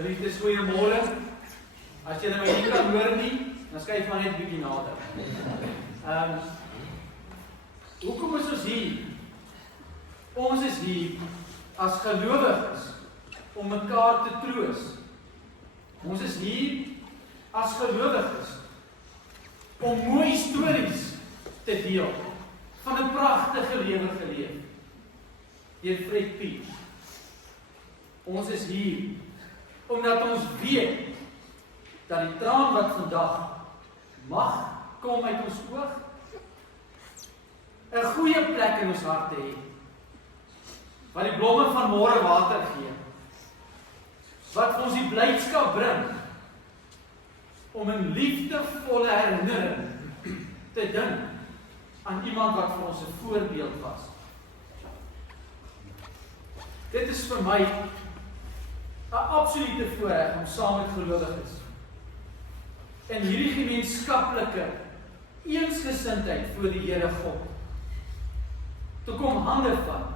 Geliefdes, goeiemôre. As jy nou my nie kan hoor nie, dan skuif maar net 'n bietjie nader. Hoekom is ons hier? Ons is hier as gelowiges om mekaar te troos. Ons is hier as gelowiges om mooi stories te deel van 'n pragtige lewe geleef deur Fred Piet. Ons is hier omdat ons weet dat die traan wat vandag mag kom uit ons oog 'n goeie plek in ons harte het, wat die blomme van môre water gee, wat ons die blydskap bring om in liefdevolle herinnering te dink aan iemand wat vir ons 'n voorbeeld was. Dit is vir my 'n absolute voorreg om saam met gelowiges in hierdie gemeenskaplike eensgesindheid voor die Here God te kom hande vat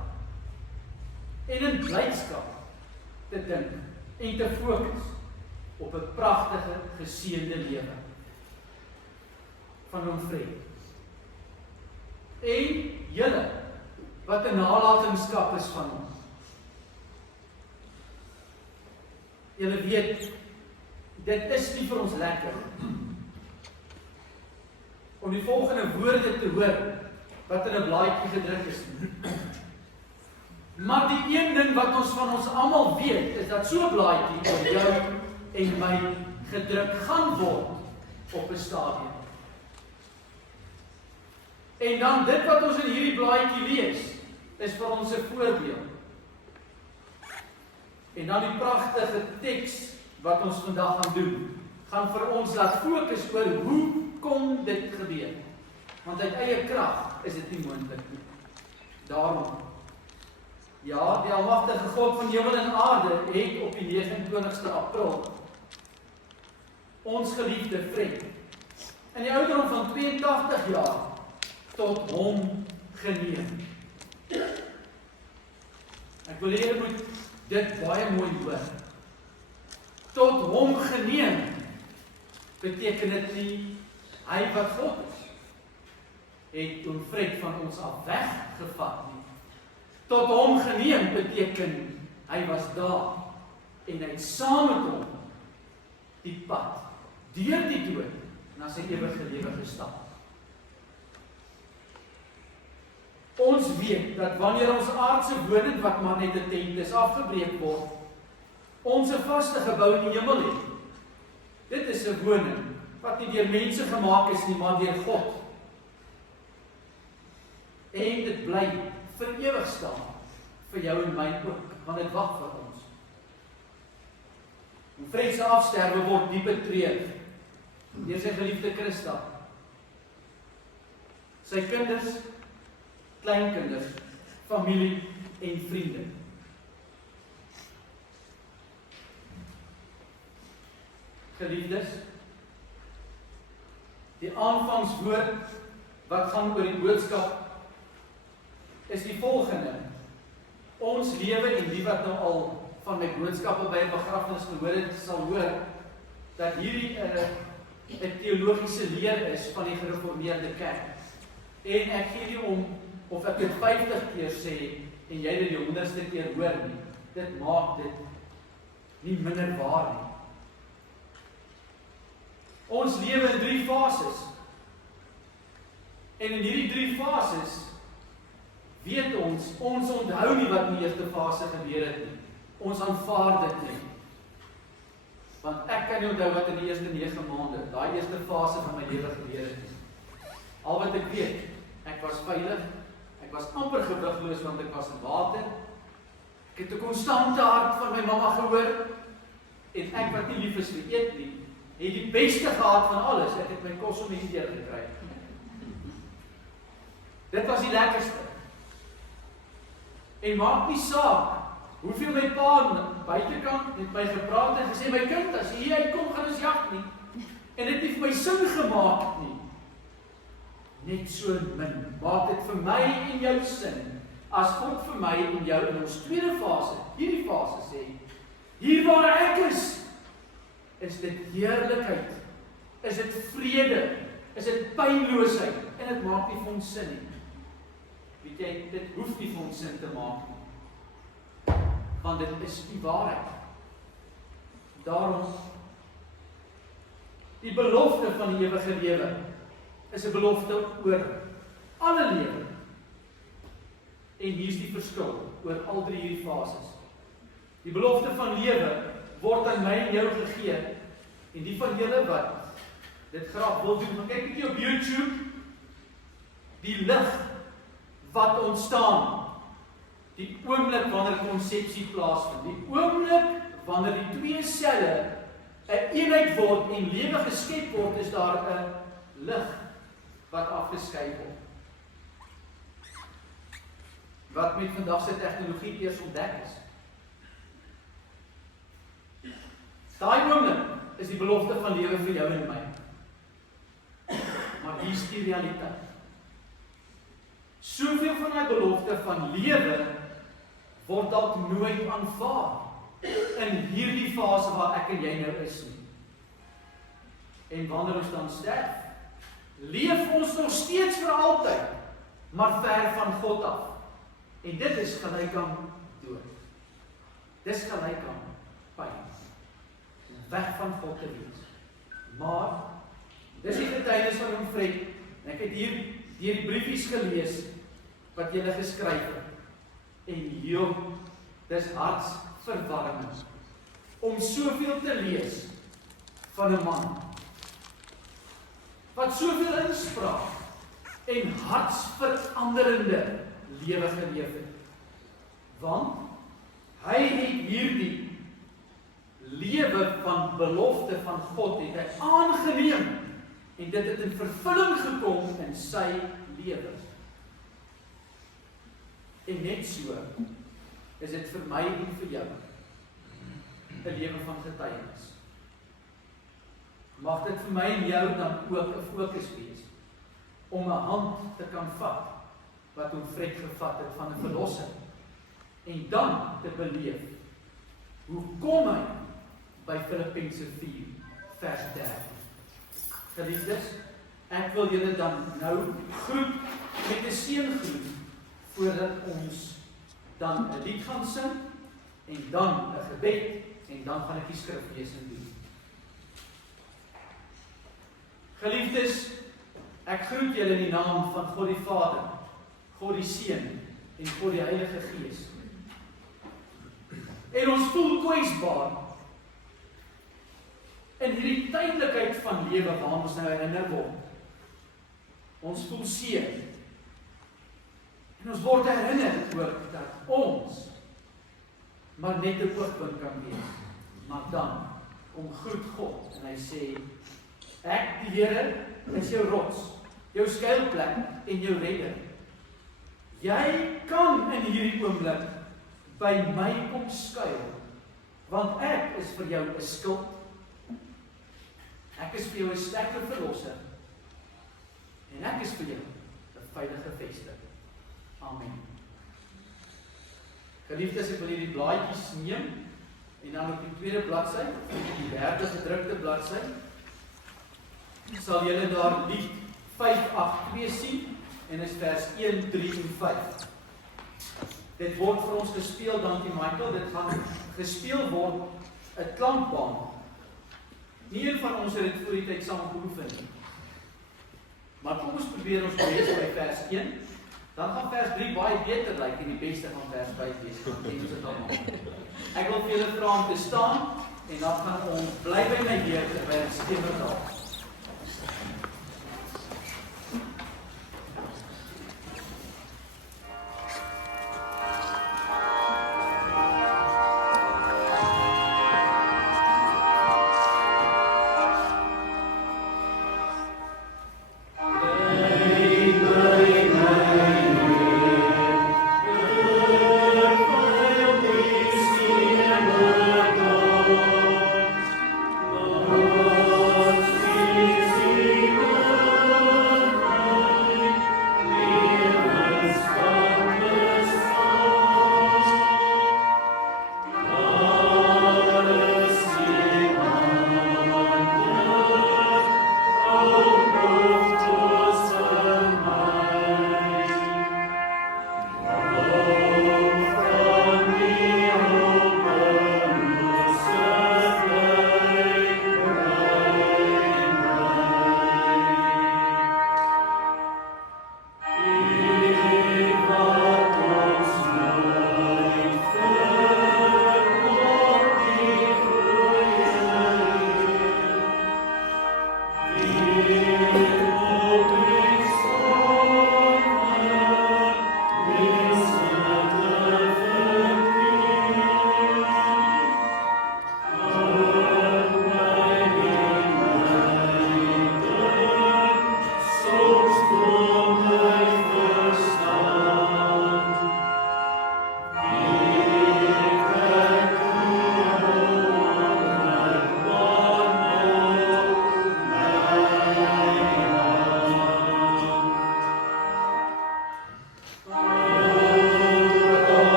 en in blydskap te dink en te fokus op 'n pragtige, geseënde lewe van hom Fred. En julle wat 'n nalatenskap is van hom. Julle weet, dit is nie vir ons lekker om die volgende woorde te hoor wat in 'n blaadjie gedruk is. Maar die een ding wat ons van ons almal weet, is dat so 'n blaadjie oor jou en my gedruk gaan word op 'n stadium. En dan dit wat ons in hierdie blaadjie lees, is vir ons 'n voorbeeld. En dan die pragtige teks wat ons vandag gaan doen, gaan vir ons laat fokus oor hoe kom dit gebeur. Want uit eie krag is dit nie moontlik nie. Daarom, ja, die almagtige God van hemel en aarde het op die 29ste April ons geliefde Fred in die ouderdom van 82 jaar tot hom geneem. Ek wil hê jy moet dit baie mooi hoor. Tot hom geneem beteken dit nie hy wat God is het toen Fred van ons af weggevat nie. Tot hom geneem beteken hy was daar en hy het saam met hom die pad deur die dood na sy ewige lewe gestap. Ons weet dat wanneer ons aardse woning wat maar net 'n tent is afgebreek word, ons 'n vaste gebou in die hemel het. Dit is 'n woning wat nie deur mense gemaak is nie, maar deur God. En dit bly vir ewig staan, vir jou en my ook, want dit wag vir ons. En Fred se afsterwe word diep betreur deur sy geliefde Christa. Sy kinders, kleinkinders, familie en vriende. Geliefdes, die aanvangswoord wat gaan oor die boodskap is die volgende. Ons lewe en die wat nou al van my boodskappe by 'n begrafnis gehoor het, sal hoor dat hierdie 'n teologiese leer is van die gereformeerde kerk. En ek gee nie om of ek dit 50 keer sê en jy dit die 100ste keer hoor nie. Dit maak dit nie minder waar nie. Ons lewe in 3 fases. En in hierdie 3 fases weet ons onthou nie wat in die eerste fase gebeur het nie. Ons aanvaar dit nie. Want ek kan nie onthou wat in die eerste 9 maande, daai eerste fase van my lewe gebeur het nie. Al wat ek weet, ek was veilig, ek was amper gewigloos want ek was in water. Ek het 'n konstante hart van my mamma gehoor en ek wat nie lief is vir eet nie, het die beste gehad van alles. Ek het my kos om die deur gekry. Dit was die lekkerste. En maak nie saak hoeveel my pa buitekant met my gepraat en gesê, my kind, as jy hier uitkom, gaan ons jag nie. En dit het nie vir my sin gemaak nie. Net so min. Maak dit vir my en jou sin, as God vir my en jou in ons tweede fase, hierdie fase sê, hier waar ek is dit heerlikheid, is dit vrede, is dit pynloosheid, en dit maak nie vir ons sin nie. Weet jy, dit hoef nie vir ons sin te maak nie. Want dit is die waarheid. Daarom, die belofte van die ewige lewe is 'n belofte oor alle lewe. En hier is die verskil oor al 3 hierdie fases. Die belofte van lewe word aan my en jou gegee. En die van julle wat dit graag wil doen, maar kyk bietjie op YouTube, die lig wat ontstaan, die oomblik wanneer konsepsie plaasvind, die oomblik wanneer die 2 selle 'n eenheid word en lewe geskep word, is daar 'n lig wat afgeskei word. Wat met vandag se tegnologie eers ontdek is. Daai oomblik is die belofte van lewe vir jou en my. Maar hier is die realiteit. Soveel van die belofte van lewe word dalk nooit aanvaar in hierdie fase waar ek en jy nou is nie. En wanneer ons dan sterf, leef ons nog steeds vir altyd, maar ver van God af. En dit is gelyk aan dood. Dis gelyk aan pyn. Weg van God te wees. Maar dis die getuienis van hom Fred. Ek het hier deur die briefies gelees wat jy geskryf het. En joh, dis hartsverwarmend om soveel te lees van 'n man wat soveel inspraak en hartsveranderende lewe geleef het. Want hy het hierdie lewe van belofte van God het hy aangeneem en dit het in vervulling gekom in sy lewe. En net so is dit vir my en vir jou 'n lewe van getuienis. Mag dit vir my en jou dan ook 'n fokus wees om 'n hand te kan vat wat hom Fred gevat het van 'n verlosser en dan te beleef hoe kom hy by Filippense 4 vers 13. Geliefdes, ek wil julle dan nou groet met 'n seëngroet voordat ons dan 'n lied gaan sing en dan 'n gebed en dan gaan ek die skriflesing doen. Geliefdes, ek groet julle in die naam van God die Vader, God die Seun en God die Heilige Gees. En ons voel kwesbaar. In hierdie tydelikheid van lewe waaraan ons nou herinner word. Ons voel seer. En ons word herinner ook dat ons maar net 'n oogpunt kan wees. Maar dan kom groet God en hy sê, ek die Here is jou rots, jou skuilplek en jou redder. Jy kan in hierdie oomblik by my kom skuil, want ek is vir jou 'n skild. Ek is vir jou 'n sterker verlosser. En ek is vir jou 'n veilige vesting. Amen. Geliefdes, ek wil hierdie blaadjies neem en dan op die tweede bladsy, die derde gedrukte bladsy, sal julle daar lied 582 sien en is vers 1, 3 en 5. Dit word vir ons gespeel, dankie Michael, dit gaan gespeel word 'n klankbaan. Nie een van ons het dit voor die tyd saam geoefen nie. Maar kom ons probeer ons lees by vers 1, dan gaan vers 3 baie beter lyk en die beste van vers 5 wees. Ek wil vir julle vra om te staan en dan gaan ons bly by my Heer terwyl ek stewig daal.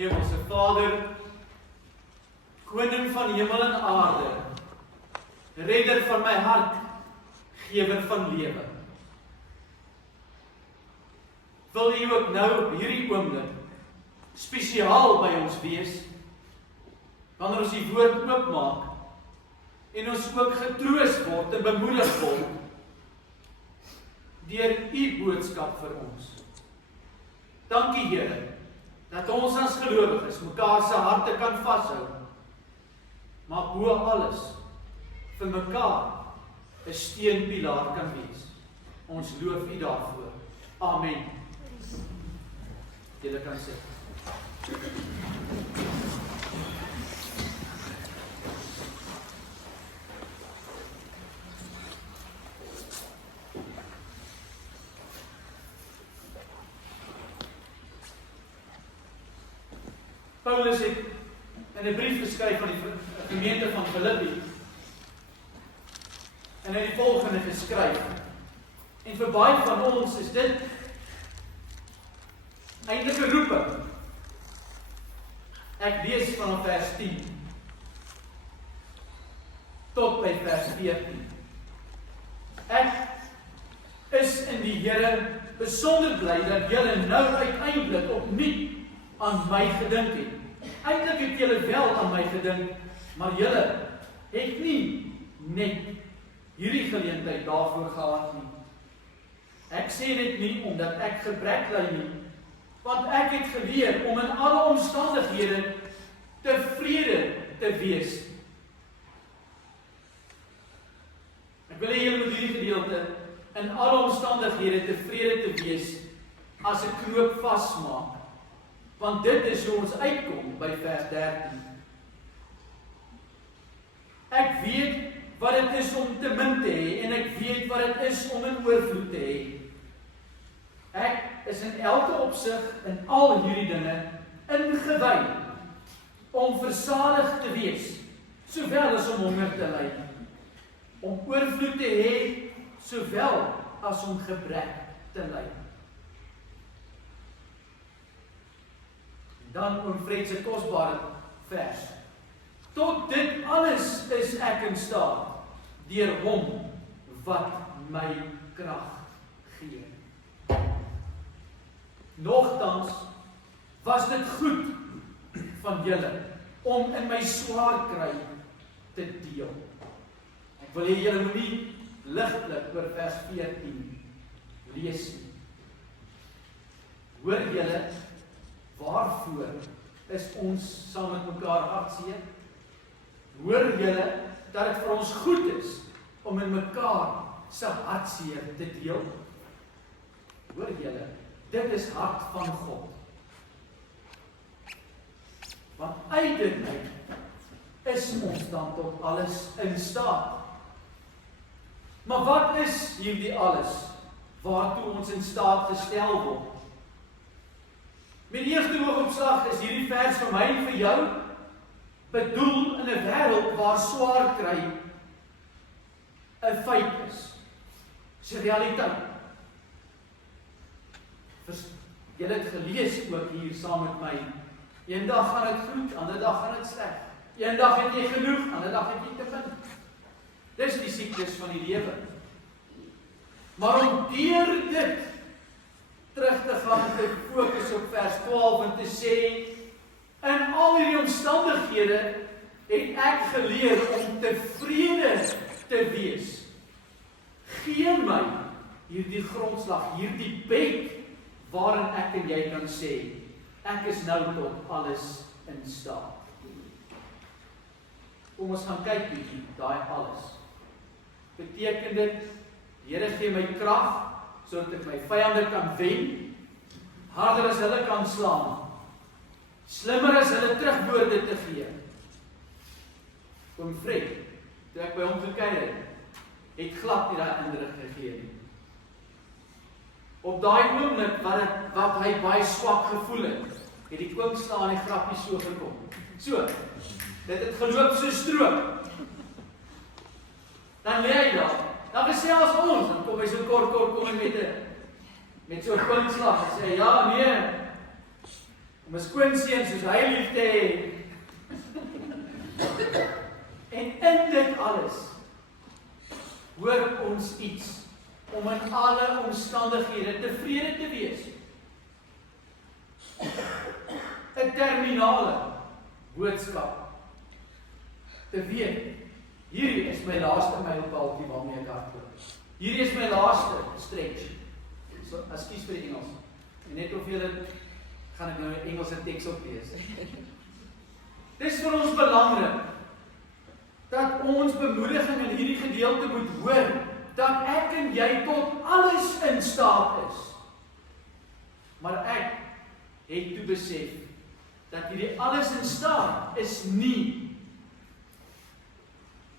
Hemelse Vader, Koning van hemel en aarde, Redder van my hart, Gewer van lewe. Wil U ook nou op hierdie oomblik spesiaal by ons wees, wanneer ons die woord oopmaak en ons ook getroos word en bemoedig word deur U boodskap vir ons. Dankie Here, dat ons as gelowiges mekaar se harte kan vashou, maar bo alles vir mekaar 'n steunpilaar kan wees. Ons loof U daarvoor. Amen. Julle kan sit. Paulus het in 'n brief geskryf van die gemeente van Filippi. En hy het die volgende geskryf. En vir baie van ons is dit eintlik 'n roeping. Ek lees vanaf vers 10 tot by vers 14. Ek is in die Here besonder bly dat julle nou uiteindelik opnuut aan my gedink het. Eintlik het julle wel aan my gedink, maar julle het nie net hierdie geleentheid daarvoor gehad nie. Ek sê dit nie omdat ek gebrek ly nie, want ek het geleer om in alle omstandighede tevrede te wees. Ek wil hê julle moet hierdie gedeelte in alle omstandighede tevrede te wees as 'n knoop vasmaak, want dit is hoe ons uitkom by vers 13. Ek weet wat dit is om te min te hê en ek weet wat dit is om 'n oorvloed te hê. Ek is in elke opsig in al hierdie dinge ingewy om versadig te wees, sowel as om honger te ly, om oorvloed te hê, sowel as om gebrek te ly. Dan oom Fred se kosbare vers. Tot dit alles is ek in staat, deur hom wat my krag gee. Nogtans was dit goed van julle om in my swaar kry te deel. Ek wil hê julle moet nie ligtelik oor vers 14 lees nie. Hoor julle, waarvoor is ons saam met mekaar hartseer? Hoor julle dat dit vir ons goed is om in mekaar se hartseer te deel? Hoor julle, dit is hart van God. Want uit dit is ons dan tot alles in staat. Maar wat is hierdie alles waartoe ons in staat gestel word? Met die eerste oogopslag is hierdie vers vir my en vir jou bedoel in 'n wêreld waar swaar kry 'n feit is. Dis 'n realiteit. Julle het gelees ook hier saam met my. Eendag gaan dit goed, ander dag gaan dit sleg. Eendag het jy genoeg, ander dag het jy te min. Dis die siklus van die lewe. Maar om deur dit terug te gaan te fokus op vers 12 en te sê, in al hierdie omstandighede het ek geleer om tevrede te wees. Gee my hierdie grondslag, hierdie bed waarin ek en jy kan sê, ek is nou tot alles in staat. Kom ons gaan kyk bietjie daai alles. Beteken dit, die Here gee my krag sodat ek my vyande kan wen, harder as hulle kan slaan, slimmer as hulle terugwoorde te gee. Oom Fred, toe ek by hom gekuier het glad nie daai indruk gegee nie. Op daai oomblik wat hy baie swak gevoel het die oom staan en die grappie so gekom. So, dit het geloop so stroop. Dan lê hy daar. Dan gesels ons, dan kom hy so kort kom hy met so 'n puntslag en sê, ja, nee, om 'n skoonseun soos hy lief te hê. En in dit alles hoor ons iets om in alle omstandighede tevrede te wees. 'n terminale boodskap. Te weet, hierdie is my laaste mylpaaltjie waarmee ek hardloop. Hierdie is my laaste stretch. So, ekskuus vir die Engels. En net of julle gaan ek nou 'n Engelse teks oplees. Dis vir ons belangrik dat ons bemoediging in hierdie gedeelte moet hoor dat ek en jy tot alles in staat is. Maar ek het toe besef dat hierdie alles in staat is nie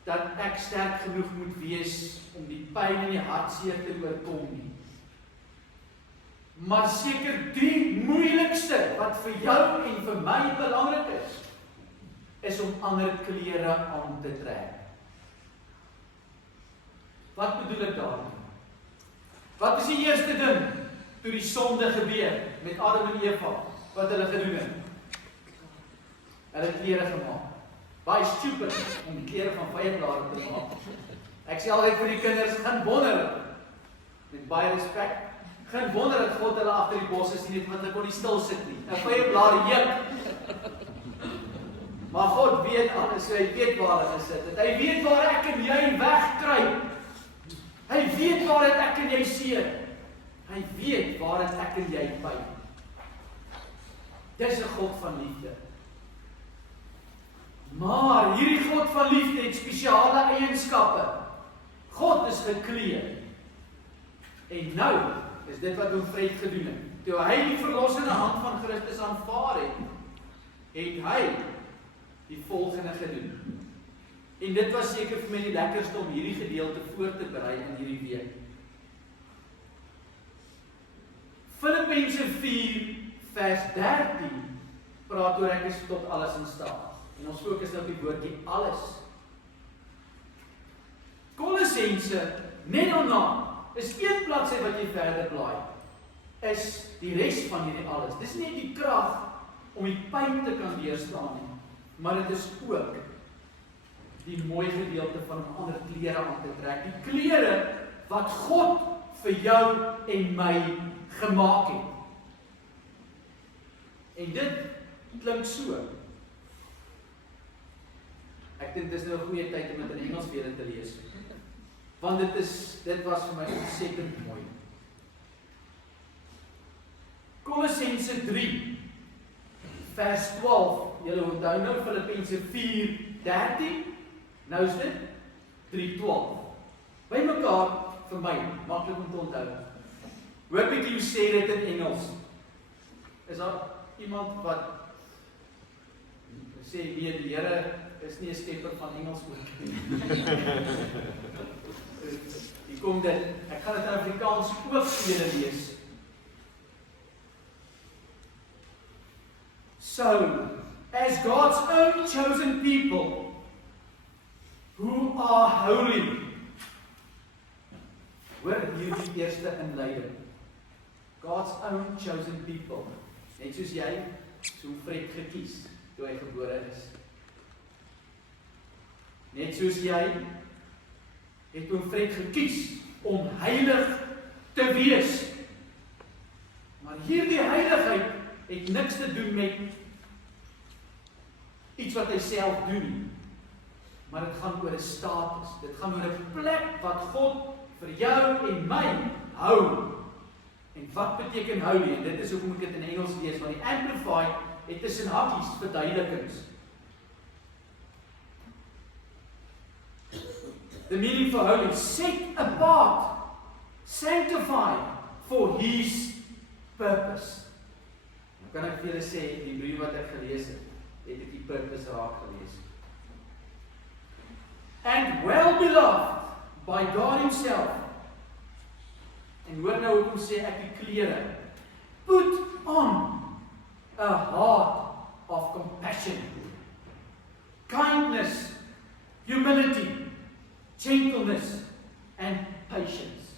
dat ek sterk genoeg moet wees om die pyn en die hartseer te oorkom nie. maar seker die moeilikste wat vir jou en vir my belangrik is om ander klere aan te trek. Wat bedoel ek daarmee? Wat is die eerste ding toe die sonde gebeur met Adam en Eva, wat hulle gedoen het? Hulle het klere gemaak. Baie stupid om die klere van vyeblare te maak. Ek sê altyd vir die kinders, geen wonder, met baie respek, geen wonder dat God hulle agter die bosse sien het, want hulle kon nie stil sit nie. 'n Vyeblare juk. Maar God weet alles, so hy weet waar hulle gesit het. Hy weet waar ek en jy wegkruip. Hy weet waar het ek en jy seer. Hy weet waar het ek en jy pyn. Dis 'n God van liefde. Maar hierdie God van liefde het spesiale eienskappe. God is gekleed. En nou is dit wat Fred gedoen het. Toe hy die verlossende hand van Christus aanvaar het hy die volgende gedoen. En dit was seker vir my die lekkerste om hierdie gedeelte voor te berei in hierdie week. Filippense 4 vers 13 praat oor ek is tot alles in staat. En ons fokus nou op die woordjie alles. Kolossense, net daarna, is een bladsy wat jy verder blaai, is die res van hierdie alles. Dis nie die krag om die pyn te kan weerstaan nie, maar dit is ook die mooi gedeelte van om ander klere aan te trek. Die klere wat God vir jou en my gemaak het. En dit klink so. Ek dink dis nou 'n goeie tyd om dit in Engels weer te lees. Want dit was vir my ontsettend mooi. Kolossense 3 vers 12. Julle onthou nou Filippense 4:13. Nou is dit 3:12. Bymekaar vir my, maklik om te onthou. Hoop ek jy sê dit in Engels. Is daar iemand wat sê die Here is nie 'n skepper van Engels ook nie. Hier kom dit. Ek gaan dit in Afrikaans ook vir julle lees. So, as God's own chosen people who are holy. Hoor hierdie eerste inleiding. God's own chosen people. Net soos jy, so Fred gekies toe hy gebore is. Net soos jy het Fred gekies om heilig te wees. Maar hierdie heiligheid het niks te doen met iets wat hy self doen. Maar dit gaan oor 'n status. Dit gaan oor 'n plek wat God vir jou en my hou. En wat beteken holy? En dit is hoekom ek dit in Engels lees, want die Amplified het tussen hakkies verduidelikings. The meaning for holy, set apart, sanctified for His purpose. Nou kan ek vir julle sê, die brief wat ek gelees het ek die purpose raak gelees. And well beloved by God Himself. En hoor nou hoekom sê ek die klere. Put on a heart of compassion, kindness, humility, gentleness and patience.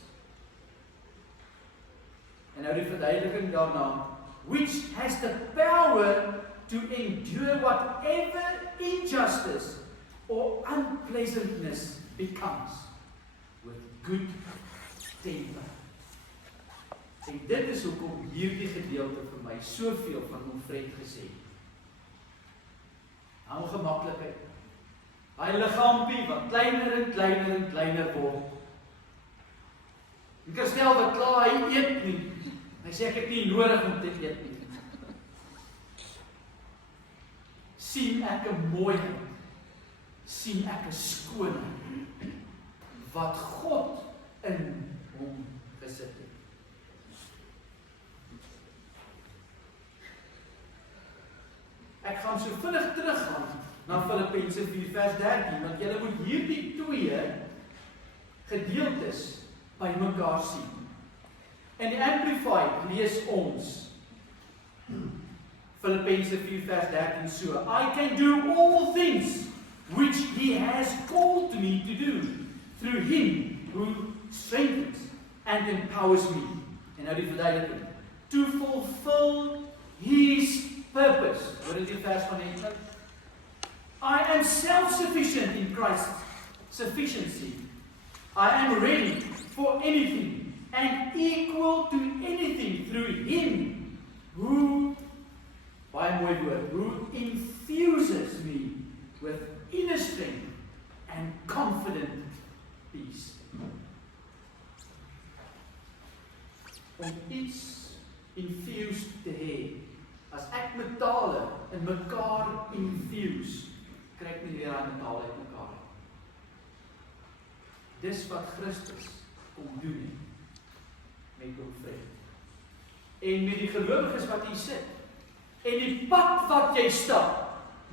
En nou die verduideliking daarna, which has the power to endure whatever injustice or unpleasantness becomes with good temper. En dit is hoekom hierdie gedeelte vir my soveel van Fred gesê. Hou gemaklikheid. Hy liggaampie wat kleiner en kleiner en kleiner word. Ek kan stel dat klaar hy eet nie. Hy sê ek het nie nodig om te eet nie. Sien ek 'n mooiheid. Sien ek 'n skoonheid wat God in hom gesit het. Ek gaan so vinnig teruggaan na Filippense 4 vers 13, want julle moet hierdie twee gedeeltes bymekaar sien. In die Amplified lees ons Filippense 4 vers 13 so, I can do all things which he has called me to do through him who strengthens and empowers me. En nou die verduideliking. To fulfill his purpose. Wat is die vers van die eindelijk? I am self-sufficient in Christ's sufficiency. I am ready for anything and equal to anything through him who, baie mooi woord, who infuses me with inner strength and confident peace. Om iets infused te hê, as ek metale in mekaar infuse, kry ek nie weer aan metale uit mekaar. Dis wat Christus kom doen met Godfred. En met die gelowiges wat hier sit, en die pad wat jy stap,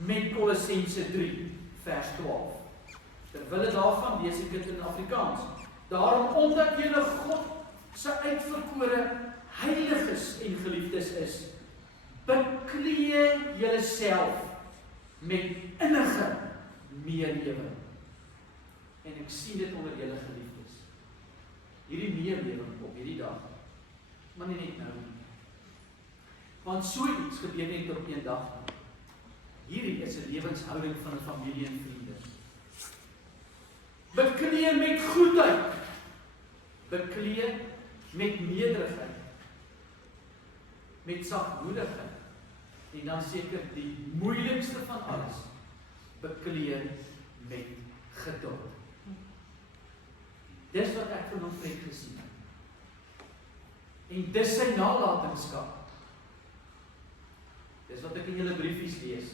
met Kolossense 3, vers 12. Terwille daarvan lees ek dit in Afrikaans. Daarom, omdat julle God se uitverkore heiliges en geliefdes is, beklee julle self met innige meelewing. En ek sien dit onder julle geliefdes. Hierdie meelewing op hierdie dag, maar nie net nou nie. Want so iets gebeur net op een dag. Hierdie is 'n lewenshouding van 'n familie en vriende. Beklee met goedheid. Beklee met nederigheid. Met sagmoedigheid. En dan seker die moeilikste van alles. Beklee met geduld. Dis wat ek van hom gesien het. En dis sy nalatenskap. Dis wat ek in julle briefies lees.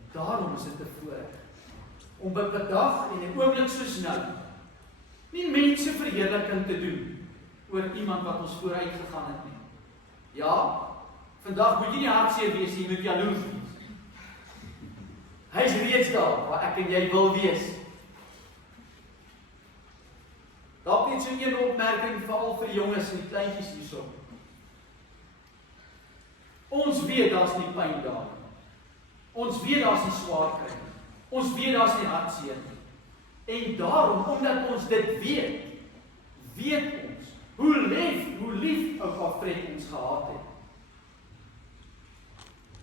En daarom is dit 'n voorreg om op 'n dag en 'n oomblik soos nou nie mense verheerliking te doen oor iemand wat ons vooruit gegaan het nie. Ja, vandag moet jy nie hartseer wees, jy moet jaloers wees. Hy is reeds daar waar ek en jy wil wees. Dalk net so 'n opmerking veral vir jonges en die kleintjies hierso. Ons weet daar's nie pyn daar nie. Ons weet daar's nie swaar kry nie. Ons weet daar's nie hartseer nie. En daarom, omdat ons dit weet, weet ons hoe lief oupa Fred ons gehad het.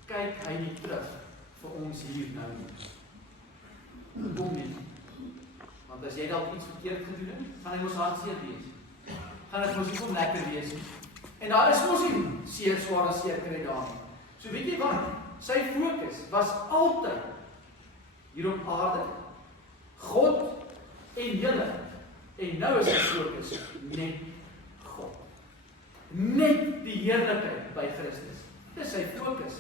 Kyk hy nie terug vir ons hier nou nie. Kom nie. Want as jy dalk iets verkeerd gedoen het, gaan hy mos hartseer wees. Gaan dit mos nie so lekker wees nie. En daar is mos nie seer swaar en seer kry daar nie. So weet jy wat? Sy fokus was altyd hier op aarde. God en julle. En nou is sy fokus net God. Net die heerlikheid by Christus. Dis sy fokus.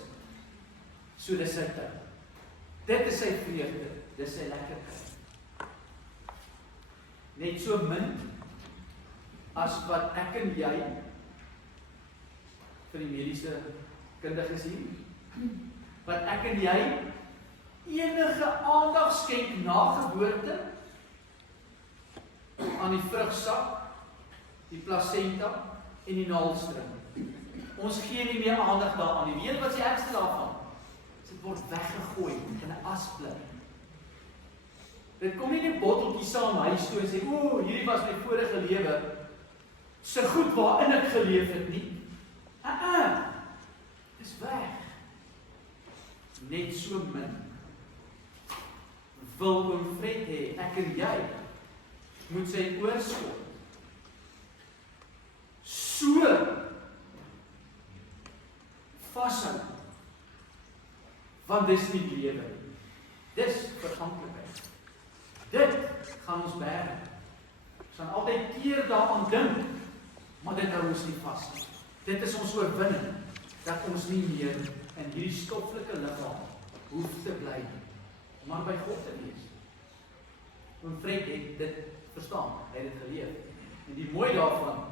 So dis sy tyd. Dit is sy vreugde. Dis sy lekkerheid. Net so min as wat ek en jy vir die mediese kundiges hier, wat ek en jy enige aandag skenk na geboorte aan die vrugsak, die placenta en die naaldstring. Ons gee nie meer aandag daaraan nie. Weet wat is die ergste daarvan? Dit word weggegooi in 'n asblik. Dit kom nie in 'n botteltjie saam huis toe en sê, "O, hierdie was my vorige lewe se goed waarin ek geleef het nie." Dis weg. Net so min wil oom Fred hê, ek en jy moet sy oorskot so vashou, want dis nie lewe. Dis verganklikheid. Dit gaan ons berg. Ons gaan altyd keer daaraan dink, maar dit hou ons nie vas nie. Dit is ons oorwinning, dat ons nie meer in hierdie stoffelike liggaam hoef te bly, maar by God te wees. En Fred het dit verstaan, hy het dit geleef. En die mooi daarvan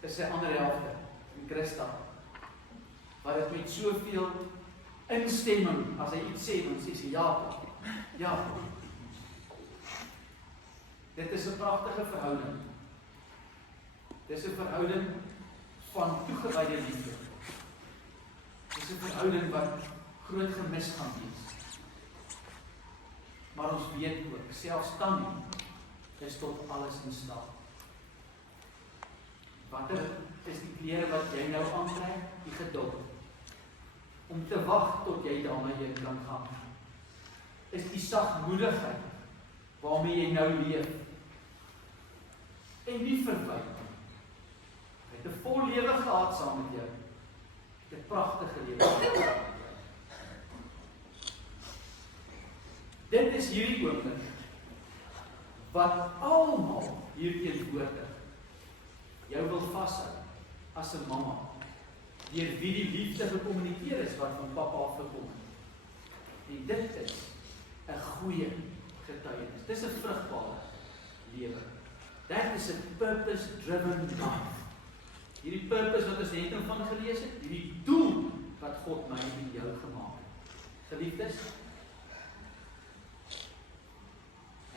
is sy ander helfte, in Christa, waar dit met soveel instemming, as hy iets sê, dan sê sy, ja. Dit is 'n pragtige verhouding. Dis 'n verhouding van toegewyde liefde. Dis 'n verhouding wat groot gemis gaan wees. Maar ons weet ook, selfs Tannie is tot alles in staat. Watter is die klere wat jy nou aantrek? Die geduld. Om te wag tot jy daarna heen kan gaan. Is die sagmoedigheid waarmee jy nou leef. En nie verwyd. Jy het 'n vol lewe gehad saam met jou. Jy het 'n pragtige lewe gehad. Dit is hierdie oomblik wat almal hier teenwoordig jou wil vashou as 'n mamma, deur wie die liefde gekommunikeer is wat van pappa afgekom het. En dit is 'n goeie getuienis. Dis 'n vrugbare lewe. That is a purpose-driven life. Hierdie purpose wat ons net van gelees het, hierdie doel wat God my en jou gemaak het. Geliefdes,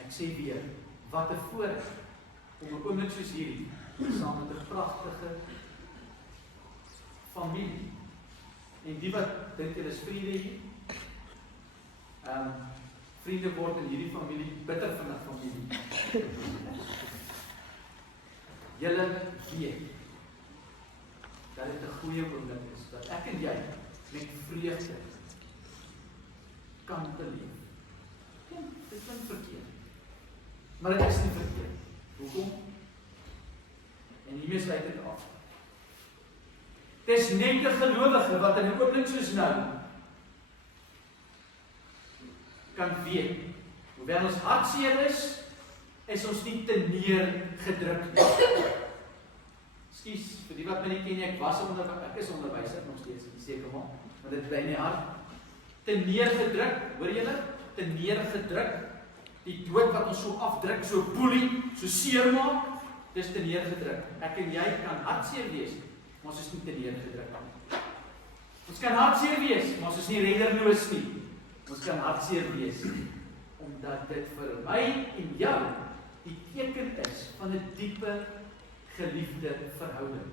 ek sê weer, wat 'n voorreg om 'n oomblik soos hierdie, saam met 'n pragtige familie. En die wat dink hulle is vriende hier, vriende word in hierdie familie bitter van 'n familie. Julle weet dat dit 'n goeie oomblik is, dat ek en jy met vreugde kan te leef. Ja, dit klink verkeerd. Maar dit is nie verkeerd. Hoekom? En hiermee sluit dit af. Dis net 'n gelowige wat in 'n oomblik soos nou kan weet, hoewel ons hartseer is ons nie te neergedruk nie. Ekskuus, vir die wat my nie ken nie, ek is onderwyser nog steeds, seker maar dit bly in die hart. Te neergedruk, hoor julle? Te neergedruk. Die dood wat ons so afdruk, so boelie, so seermaak, dis te neergedruk. Ek en jy kan hartseer wees, maar ons is nie te neergedruk nie. Ons kan hartseer wees, maar ons is nie redderloos nie. Ons kan hartseer wees, omdat dit vir my en jou die teken is van 'n diepe, geliefde verhouding.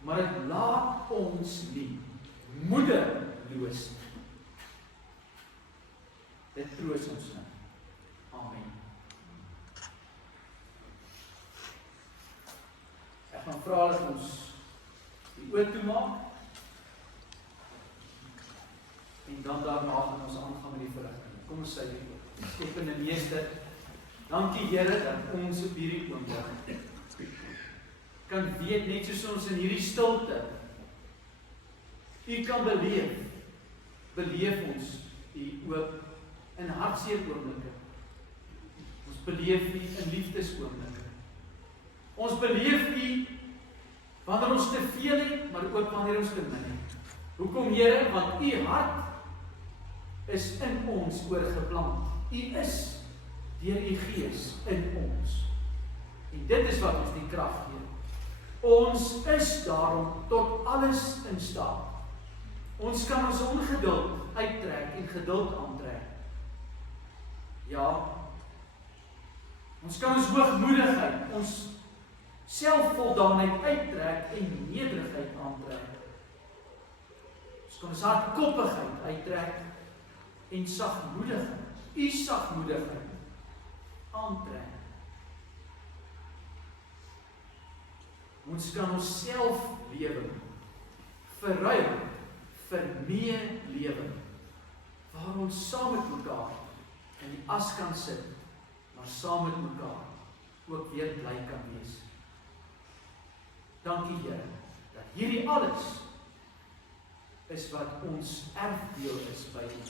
Maar dit laat ons nie moedeloos nie. Dit troos ons nou. Amen. Ek gaan vra dat ons die oë toemaak en dan daarna gaan ons aangaan met die verrigting. Kom ons sê dit ook. Skepende Meester, dankie Here dat ons op hierdie oomblik kan weet net soos ons in hierdie stilte U kan beleef ons U ook in hartseer oomblikke. Ons beleef U in liefdesoomblikke. Ons beleef U wanneer ons te veel het, maar ook wanneer ons te min het. Hoekom Here? Want U hart is in ons oorgeplant. U is deur U Gees in ons. En dit is wat ons die krag gee. Ons is daarom tot alles in staat. Ons kan ons ongeduld uittrek en geduld aantrek. Ja, ons kan ons hoogmoedigheid, ons selfvoldaanheid uittrek en nederigheid aantrek. Ons kan ons hardkoppigheid uittrek en sagmoedigheid, U sagmoedigheid aantrek. Ons kan ons selflewing verruil vir meer lewing, waar ons saam met mekaar in die as kan sit, maar saam met mekaar ook weer bly kan wees. Dankie Here, dat hierdie alles is wat ons erfdeel is by U.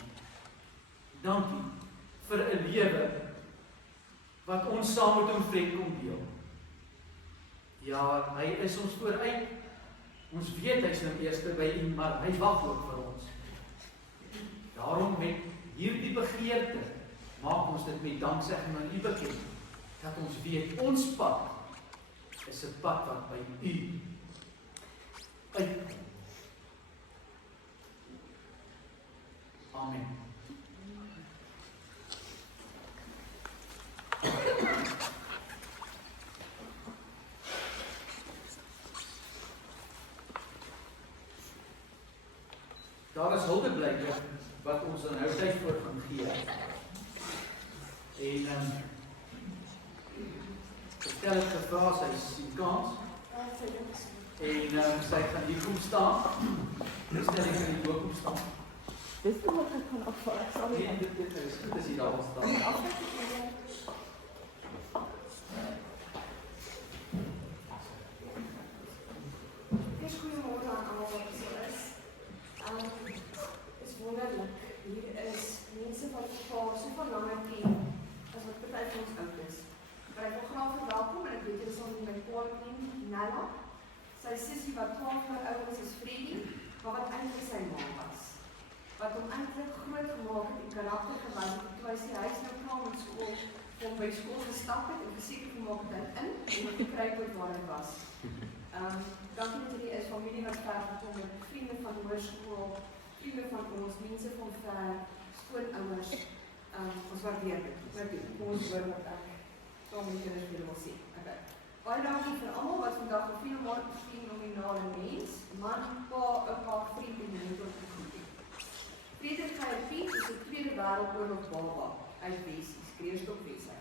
Dankie vir 'n lewe wat ons saam met Hom vrek kom deel. Ja, Hy is ons vooruit. Ons weet Hy's nou eerste by U, maar Hy wag ook vir ons. Daarom met hierdie begeerte maak ons dit met danksegging aan U bekend, dat ons weet ons pad is 'n pad wat by U uitkom. Amen. daar is huldeblyke wat ons in nou tyd voor gaan gee. En stel het gevra, sy is die kans. En sy gaan hier kom staan. Stel ek gaan hier kom staan. Dis hoe wat ek gaan afval. Ek sal Nee, dit is goed as jy daar wil staan. Goeiemorgen aan allemaal wat hier is. Het is wonderlijk. Hier is mensen wat voor super lange ken, als wat partij van ons oud is. Maar ik wil graag verwelkom en ik weet jullie zal niet mijn koning nemen, Nella. Sy sissie wat 12 jaar oud is, is Freddy, maar wat eindelijk zijn man was. Wat hom eindelijk groot gemaakt het en karakter gewys het, toe hy sy huis nou kwam in school, om by school gestap het en verseker gemaakt het in, en wat gekryp het waar hy was. Dankie dat jullie is familie wat ver gekom het, vrienden van de hoërskool, vrienden van ons, mensen van ver, skoonouers, ons waardeer dit. Kom ons hoor wat ek saam met die kinders wil sê. Okay. Baie dankie vir almal wat vandag op fenominale mens, man, pa, oupa, vriend en mentor gegroet het. Frederik Piet is die Tweede Wêreldoorlog baba uit Wessie, Skreersdorp Wessie.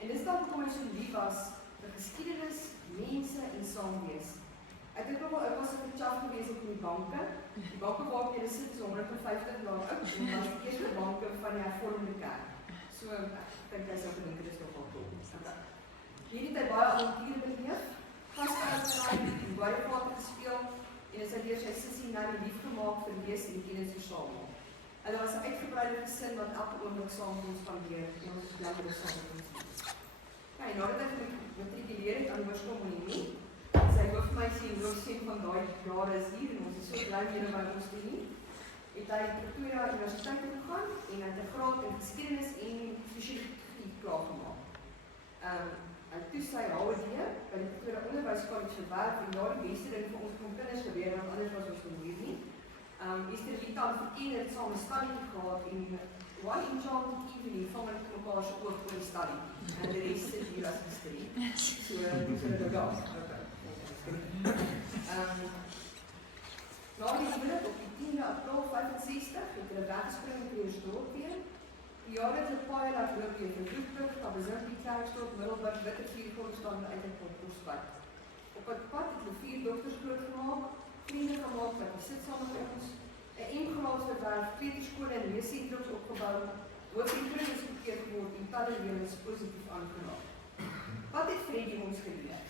En dis dan hoekom hy so lief was vir geskiedenis, mense en saamwees. Ek het ook al was op die tjaf gewees op die banke. Die banke waar jy sit is 150 jaar oud en was die eerste banke van die hervormde kerk. So, ek dink hy sal gedink, dit is nogal cool. Hierdie het hy baie avontuur beleef, gaskaraai en baie vader gespeel en is hy deur sy sissie na die lief gemaak vir lees en kennis versamel. Hulle was 'n uitgebreide gesin wat elke oomblik saam met ons spandeer en ons is bly dat ons saam met ons is. Ja, en nadat ek matrikuleer het aan Hoërskool Moenie, sy hoofmeisie en hoofseun van daai jare is hier en ons is so bly julle by ons te hê. Het hy Pretoria Universiteit toe gegaan en het 'n graad in geskiedenis en sosiologie klaargemaak. Hy toe sy HAWD by die Pretoria Onderwyskollege gewerk en daar die beste ding vir ons kinders gebeur, want anders was ons nie hier nie. Esther Rita het saam 'n studie gehad en one enchanted evening van mekaar se oog oor die studie. En die res is hier as historie. So, dis hulle daar. Na die huwelik op die 10 April 65 het hulle weggespring in Krugersdorp weer. Die jare het 'n paai laat loop weer vir Roetbrug, Kabezimp, Klerksdorp, Middelburg, Wittevier, Kornstad uit en Kortkospad. Op het pad het hulle 4 dogters grootgemaak, vriende gemaak wat besit saam met ons, 'n M-graad verwerf, kleuterskole en leessentrums opgebou, hoofdleerling gekeer geword en talle lewens positief aangeraak. Wat het Freddy ons geleer?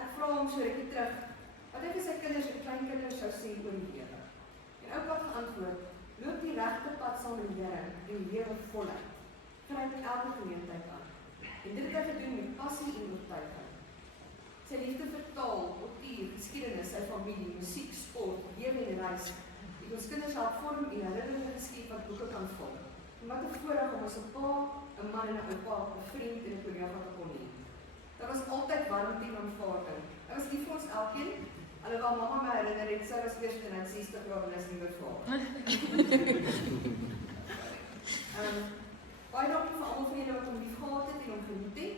Ek vra hom so rukkie terug, wat het sy kinders en kleinkinders sou sê oor die lewe? En oupa het geantwoord, loop die regte pad saam met die Here en lewe voluit. Gryp elke geleentheid aan. En dit het hy gedoen met passie en oortuiging. Sy liefde vir taal, kultuur, geskiedenis, sy familie, musiek, sport, lewe en reis, het ons kinders laat vorm en herinneringe geskep wat boeke kan vorm. En wat 'n voorreg om as 'n pa, 'n man en 'n oupa, 'n vriend en 'n kollega te kon hê. Daar was altyd warmte en aanvaarding. Hy was lief vir ons elkeen, alhoewel mamma my herinner het, sy was eers in 60 jaar en is nie meer vir haar. Baie dankie vir almal van julle wat hom lief gehad het en hom geniet het.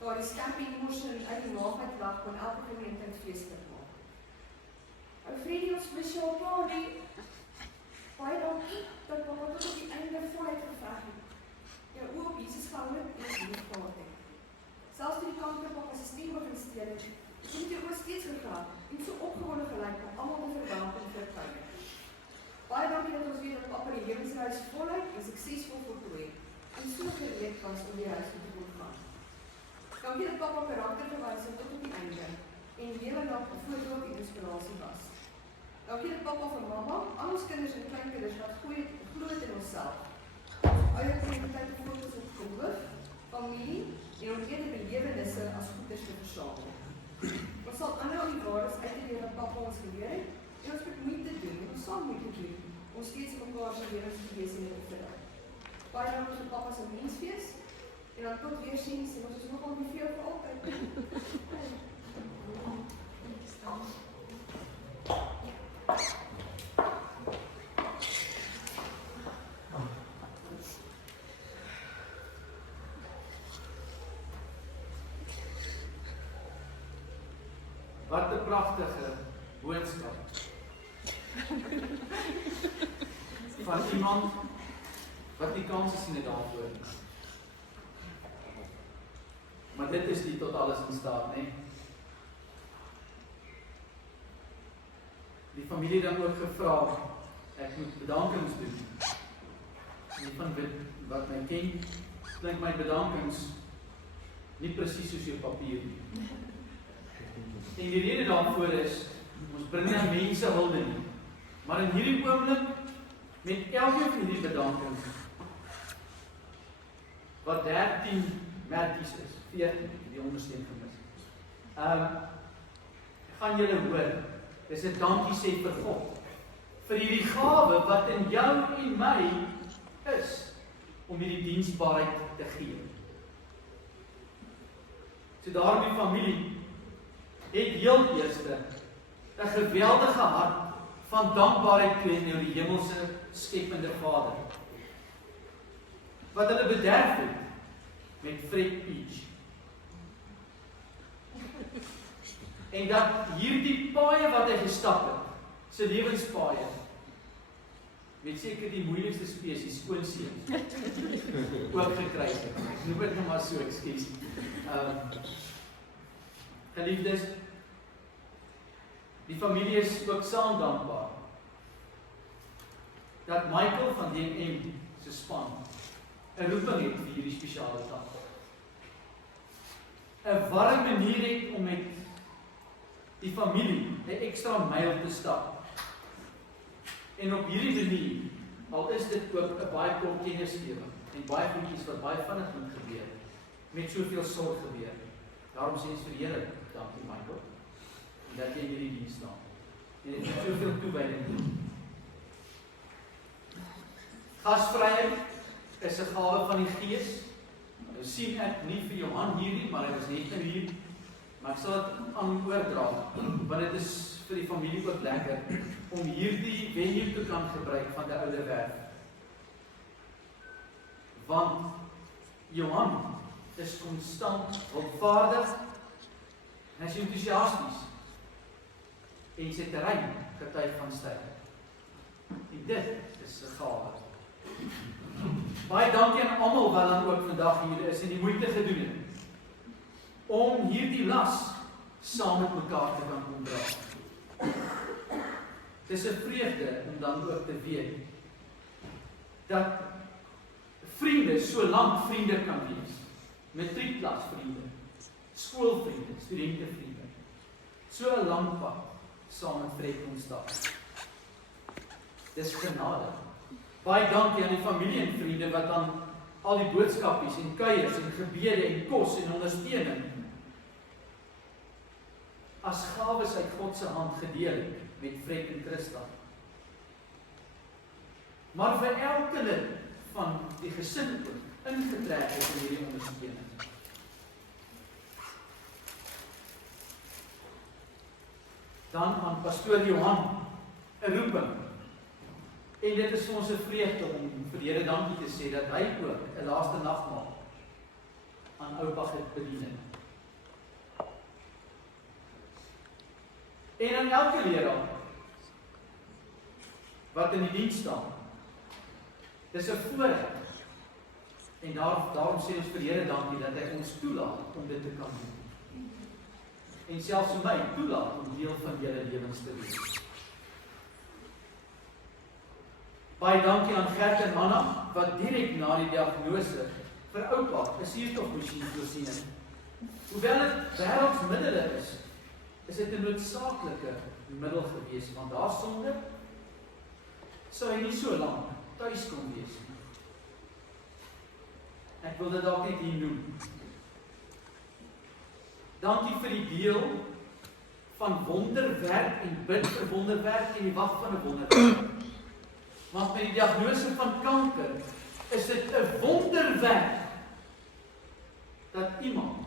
Daar die skerpie emosie uit die maagheid kon elke geleentheid feeslik maak. Ou Freddy, ons spesiaal paadie. Baie dankie dat papa tot op die einde voluit geveg het. Jou oë op Jesus gehou het en ons lief gehad het. Selfs toe die kanker papa sy stem begin steel het, het jy oor steeds gegaan en so opgewonde gelyk om almal te verwelkom vir tyd. Baie dankie dat ons weet dat papa die lewensreis voluit en suksesvol voltooi en so gereed was om die huis te kon gaan. Dankie dat papa karakter gewys het tot op die einde en lewe lank 'n voorbeeld en inspirasie was. Dankie dat papa van mamma, al ons kinders en kleinkinders wat glo in onsself. Eie prioriteite fokus op geloof, familie en om eerder belewennisse as goeders te versamel. Ons sal aanhou die waardes uit te leer wat papa ons geleer het en ons moet moeite doen, ons sal moeite doen om steeds mekaar se lewens te wees en te verder. Baie dankie vir papa se menswees en dan tot weer sins en ons is nogal nie veel vir altyd. Wat 'n pragtige boodskap. van iemand wat nie kans is nie daarvoor nie. Maar dit is nie tot alles in staat nie. Die familie dan ook gevra, ek moet bedankings doen. En van wat my ken, klink my bedankings nie presies soos jou papier nie. En die rede daarvoor is, ons bring nie aan mense hulde nie. Maar in hierdie oomblik, met elke van die bedankings, wat 13 merties is, 14, die ondersteun gemis. Gaan julle hoor, dis 'n dankie sê vir God, vir hierdie gawe wat in jou en my is, om hierdie diensbaarheid te gee. So daarom die familie, het heel eerste 'n geweldige hart van dankbaarheid teenoor die hemelse skepende Vader, wat hulle bederf het met Fred Peach. En dat hierdie paaie wat hy gestap het, sy lewenspaaie, met seker die moeilikste spesies, skoonseuns, ook gekry het. Ek noem dit nou maar so, ekskuus. Geliefdes, die familie is ook saam dankbaar dat Michael van DNM se span 'n roeping het vir hierdie spesiale dag. 'n warm manier het om met die familie 'n ekstra myl te stap. En op hierdie manier, al is dit ook 'n baie kort kennisgewing en baie goedjies wat baie vinnig moet gebeur, met soveel sorg gebeur. Daarom sê ons vir die Here, dankie Michael, en dat jy in hierdie diens staan. En dit het soveel toewyding doen. Gasvryheid is 'n gawe van die Gees. Nou sien ek nie vir Johan hierdie, maar hy was net nou hier. Maar ek sal dit aan oordra, want dit is vir die familie ook lekker om hierdie venue te kan gebruik van die oude werf. Want Johan is konstant hulpvaardig en hy is enthousiasties en sy terrein getuig van styl. En dit is 'n gawe. Baie dankie aan almal wat dan ook vandag hier is en die moeite gedoen het om hierdie las saam met mekaar te kan kom dra. Dit is 'n vreugde om dan ook te weet dat vriende so lank vriende kan wees. Matriekklas vriende, skoolvriende, studentevriende. So 'n lang pad saam met Fred kom stap. Dis genade. Baie dankie aan die familie en vriende wat dan al die boodskapies en kuiers en gebede en kos en ondersteuning as gawes uit God se hand gedeel het met Fred en Christa. Maar vir elke lid van die gesin ingetrek is in hierdie ondersteuning. Dan aan pastoor Johan 'n roeping. En dit is vir ons 'n vreugde om vir die Here dankie te sê dat hy ook 'n laaste nagmaal aan oupa gedien het. En aan elke leraar wat in die diens staan. Dis 'n voorreg. En daarom sê ons vir die Here dankie dat hy ons toelaat om dit te kan doen. En selfs vir my toelaat om deel van julle lewens te wees. Baie dankie aan Gert en Hanna wat direk na die diagnose vir oupa 'n suurstofmasjien voorsien het. Hoewel dit wêreldsmiddele is dit 'n noodsaaklike middel gewees, want daarsonder sou hy nie so lank tuis kon wees nie. Ek wil dit dalk net hier noem. Dankie vir die deel van wonderwerk en bid vir wonderwerk en die wag van 'n wonderwerk. Want met die diagnose van kanker is dit 'n wonderwerk dat iemand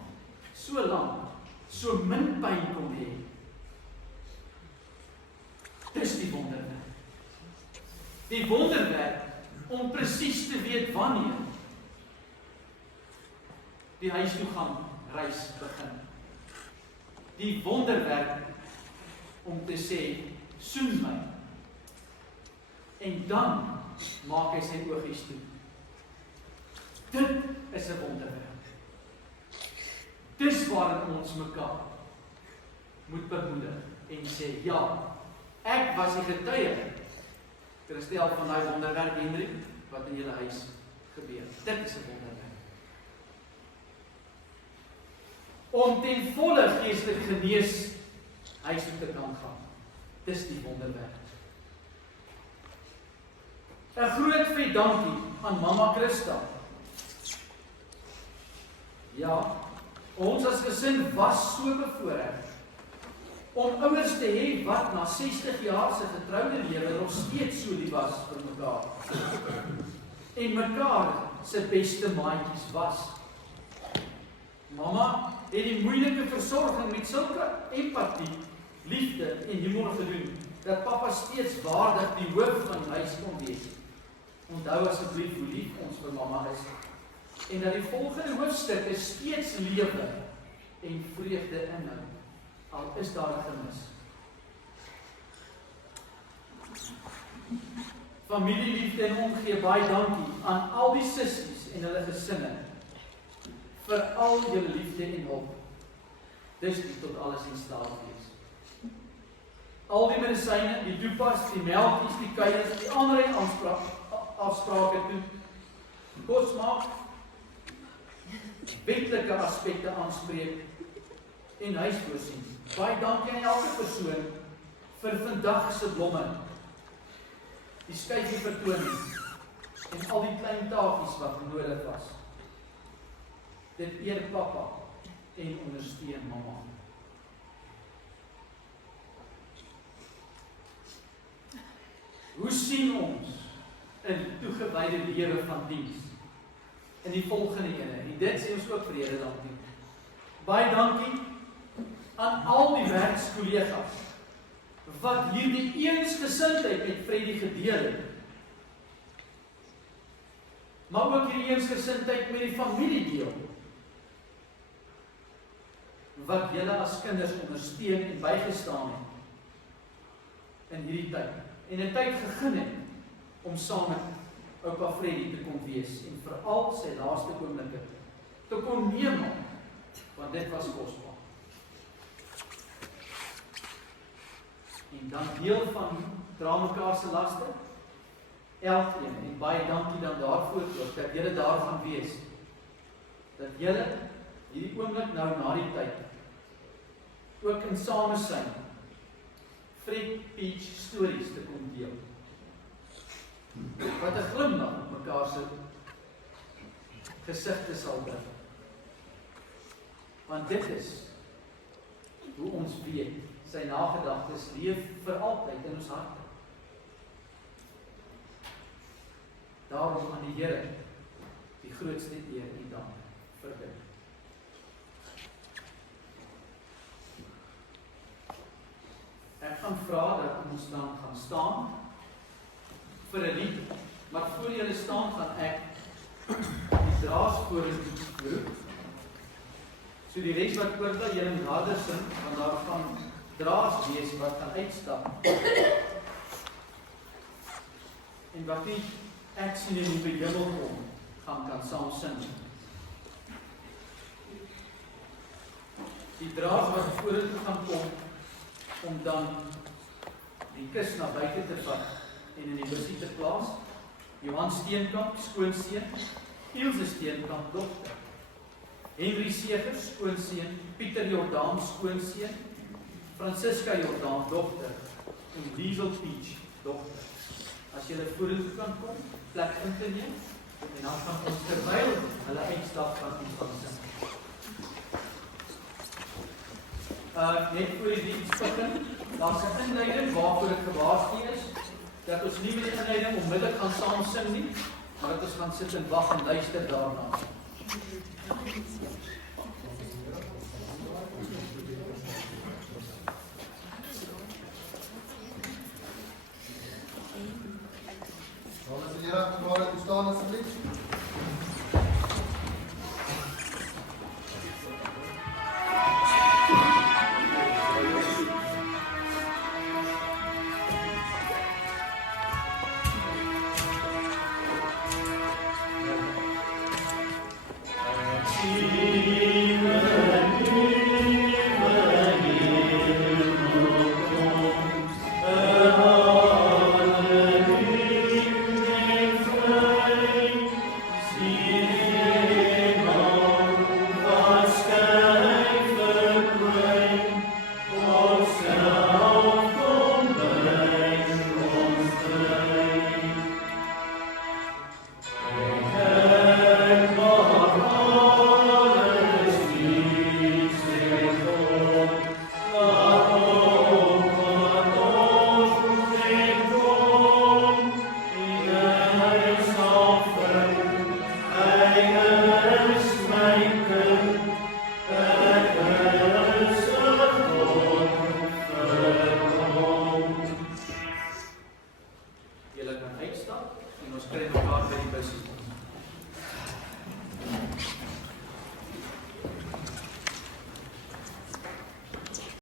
so lank so min pyn kon hê. Dis die wonderwerk. Die wonderwerk om presies te weet wanneer die huis toe gaan reis begin. Die wonderwerk om te sê, soen my. En dan maak hy sy oogies toe. Dit is 'n wonderwerk. Dis waarin ons mekaar moet bemoedig en sê, ja, ek was die getuie, Christel, van daai wonderwerk, Henry, wat in julle huis gebeur. Dit is 'n wonderwerk. Om ten volle geestelik genees huis toe te kan gaan. Dis die wonderwerk. 'n Groot vet dankie aan Mamma Christa. Ja, ons as gesin was so bevoorreg om ouers te hê wat na 60 jaar se getroude lewe nog steeds so lief was vir mekaar. En mekaar se beste maatjies was. Mamma het die moeilike versorging met sulke empatie, liefde en humor gedoen, dat papa steeds waardig die hoof van die huis kon wees. Onthou asseblief hoe lief ons vir mamma is, en dat die volgende hoofstukke steeds lewe en vreugde inhou, al is daar 'n gemis. Familieliefde en omgee, baie dankie aan al die sissies en hulle gesinne, vir al julle liefde en hulp. Dis die tot alles in staat wees. Al die medisyne, die toepas, die melkies, die kuiers, die ander afsprake toe, kos maak, wetlike aspekte aanspreek en huis voorsien. Baie dankie aan elke persoon vir vandag se blomme, die skyfie vertoning en al die klein taakies wat nodig was. Dit eer papa en ondersteun mamma. Hoe sien ons in die toegewyde lewe van diens? In die volgende ene, en dit sê ons ook vrede dankie. Baie dankie aan al die werkskollegas wat hierdie eensgesindheid met Freddie gedeel het. Maar ook hierdie eensgesindheid met die familie deel, wat julle as kinders ondersteun en bygestaan het in hierdie tyd. En 'n tyd gegee het om saam met oupa Freddie te kon wees en veral sy laaste oomblikke te kon neem, want dit was kosbaar. En dan deel van dra mekaar se laste, elkeen, en baie dankie dan daarvoor ook, dat julle daar gaan wees, dat julle hierdie oomblik nou na die tyd ook in samesyn Fred Peach stories te kon deel. Wat 'n glimlag op mekaar se gesigte sal bring. Want dit is hoe ons weet, sy nagedagtes leef vir altyd in ons harte. Daarom aan die Here die grootste eer en dank vir dit. Ek gaan vra dat ons dan gaan staan vir 'n lied, maar voor julle staan gaan ek die draas vorentoe roep. So die res wat oor wil julle moet harder sing, want daar gaan draas wees wat gaan uitstap. En wat nie ek sien in die hemel kom, kan saam sing. Die draas wat vorentoe gaan kom, om dan die kus na buite te vat en in die busie te plaas. Johan Steenkamp, skoonseun, Ilse Steenkamp, dogter. Henry Segers, skoonseun, Pieter Jordaan, skoonseun, Francisca Jordaan, dogter, en Liesel Peach, dogter. As julle vorentoe kan kom, plek in te neem, en dan gaan ons terwyl hulle uitstap van ons gaan sing. Net voor die diens begin, daar's 'n inleiding waarvoor ek gewaarsku is, dat ons nie met die inleiding onmiddellik gaan saam sing nie, maar dat ons gaan sit en wag en luister daarna. Dames en heren, mevrouw, u staan alsjeblieft. Amen.